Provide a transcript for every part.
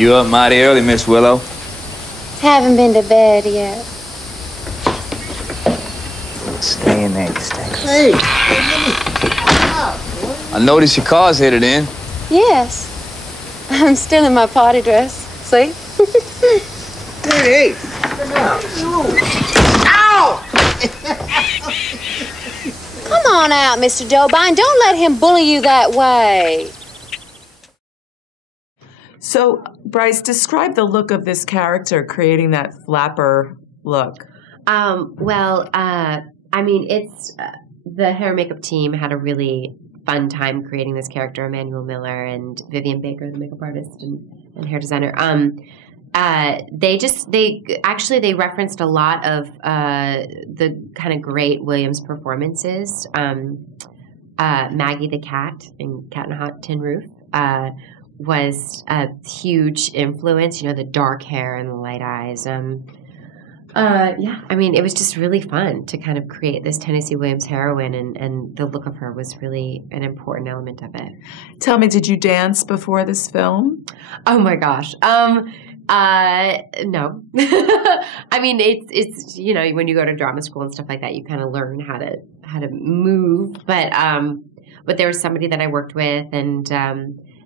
You up mighty early, Miss Willow. Haven't been to bed yet. Stay in there, stay. Hey! I noticed your car's headed in. Yes. I'm still in my party dress. See? Hey! Ow! Come on out, Mr. Dobine. Don't let him bully you that way. So, Bryce, describe the look of this character, creating that flapper look. I mean, it's the hair and makeup team had a really fun time creating this character, Emmanuel Miller and Vivian Baker, the makeup artist and hair designer. They referenced a lot of the kind of great Williams performances. Maggie the cat in Cat in a Hot Tin Roof was a huge influence. You know, the dark hair and the light eyes. I mean, it was just really fun to kind of create this Tennessee Williams heroine, and the look of her was really an important element of it. Tell me, did you dance before this film? Oh my gosh. No. I mean, it's you know, when you go to drama school and stuff like that, you kind of learn how to move. But there was somebody that I worked with, and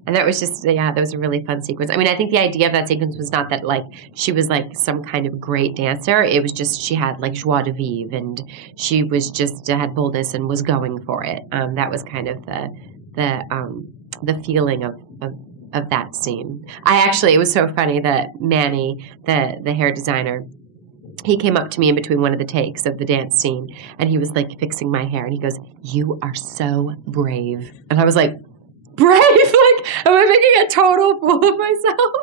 that was just, that was a really fun sequence. I mean, I think the idea of that sequence was not that, like, she was, like, some kind of great dancer. It was just she had, like, joie de vivre, and she was just had boldness and was going for it. That was kind of the feeling of that scene. It was so funny that Manny, the hair designer, he came up to me in between one of the takes of the dance scene, and he was, like, fixing my hair, and he goes, "You are so brave." And I was like, brave? Like, am I making a total fool of myself?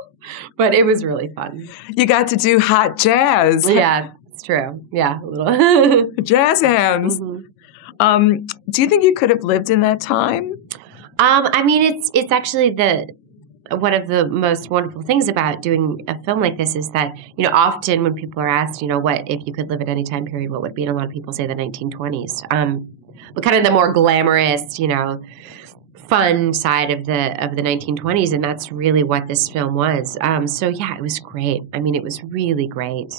But it was really fun. You got to do hot jazz. Yeah, it's true. Yeah, a little. Jazz hands. Mm-hmm. Do you think you could have lived in that time? I mean, it's actually one of the most wonderful things about doing a film like this is that, you know, often when people are asked, you know, what if you could live at any time period, what would it be? And a lot of people say the 1920s. But kind of the more glamorous, you know, fun side of the 1920s, and that's really what this film was. So yeah, it was great. I mean, it was really great.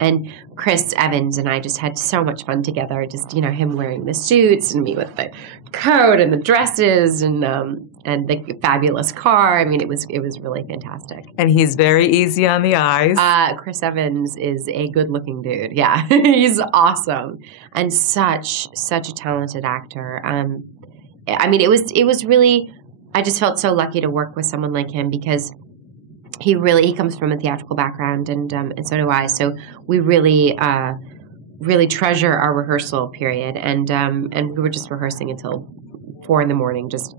And Chris Evans and I just had so much fun together. Just, you know, him wearing the suits and me with the coat and the dresses and the fabulous car. I mean, it was really fantastic. And he's very easy on the eyes. Chris Evans is a good-looking dude. Yeah, he's awesome and such a talented actor. I mean, it was really, I just felt so lucky to work with someone like him because he comes from a theatrical background and so do I. So we really treasure our rehearsal period and we were just rehearsing until 4 a.m, just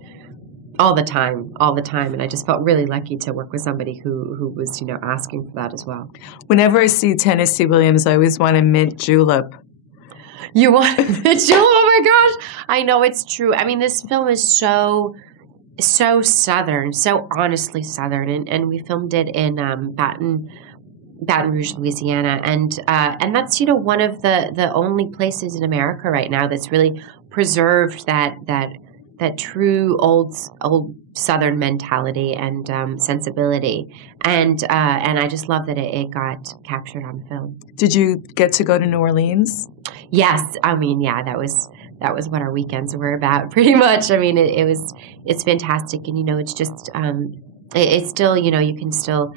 all the time. And I just felt really lucky to work with somebody who was, you know, asking for that as well. Whenever I see Tennessee Williams, I always want a mint julep. You want a mint julep? Oh my gosh. I know, it's true. I mean, this film is so Southern, so honestly Southern. And we filmed it in Baton Rouge, Louisiana. And that's, you know, one of the only places in America right now that's really preserved that true old Southern mentality and sensibility. And I just love that it got captured on film. Did you get to go to New Orleans? Yes. I mean, yeah, that was what our weekends were about, pretty much. I mean, it's fantastic, and you know, it's just it's still, you know, you can still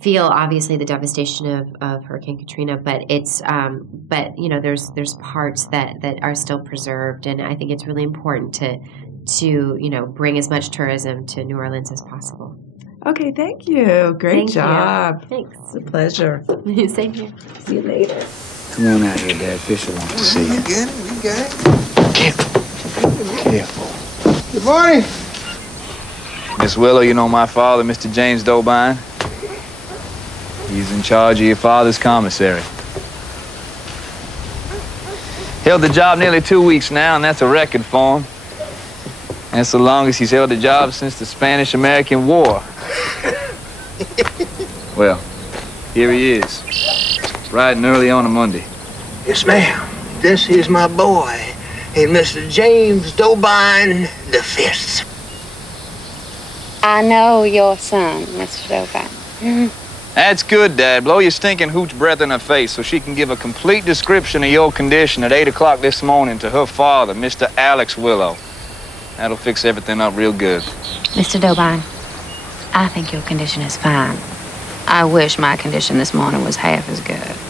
feel obviously the devastation of Hurricane Katrina, but it's but you know, there's parts that are still preserved, and I think it's really important to you know, bring as much tourism to New Orleans as possible. Okay, thank you. Great job. You. Thanks. It's a pleasure. Same here. See you later. Come on out here, Dad. Fisher wants to see you. We got it. Careful. Good morning. Miss Willow, you know my father, Mr. James Dobine. He's in charge of your father's commissary. Held the job nearly 2 weeks now, and that's a record for him. That's the longest he's held the job since the Spanish-American War. Well, here he is. Riding early on a Monday. Yes, ma'am. This is my boy, Mr. James Dobine the Fifth. I know your son, Mr. Dobine. That's good, Dad. Blow your stinking hooch breath in her face so she can give a complete description of your condition at 8 o'clock this morning to her father, Mr. Alex Willow. That'll fix everything up real good. Mr. Dobine, I think your condition is fine. I wish my condition this morning was half as good.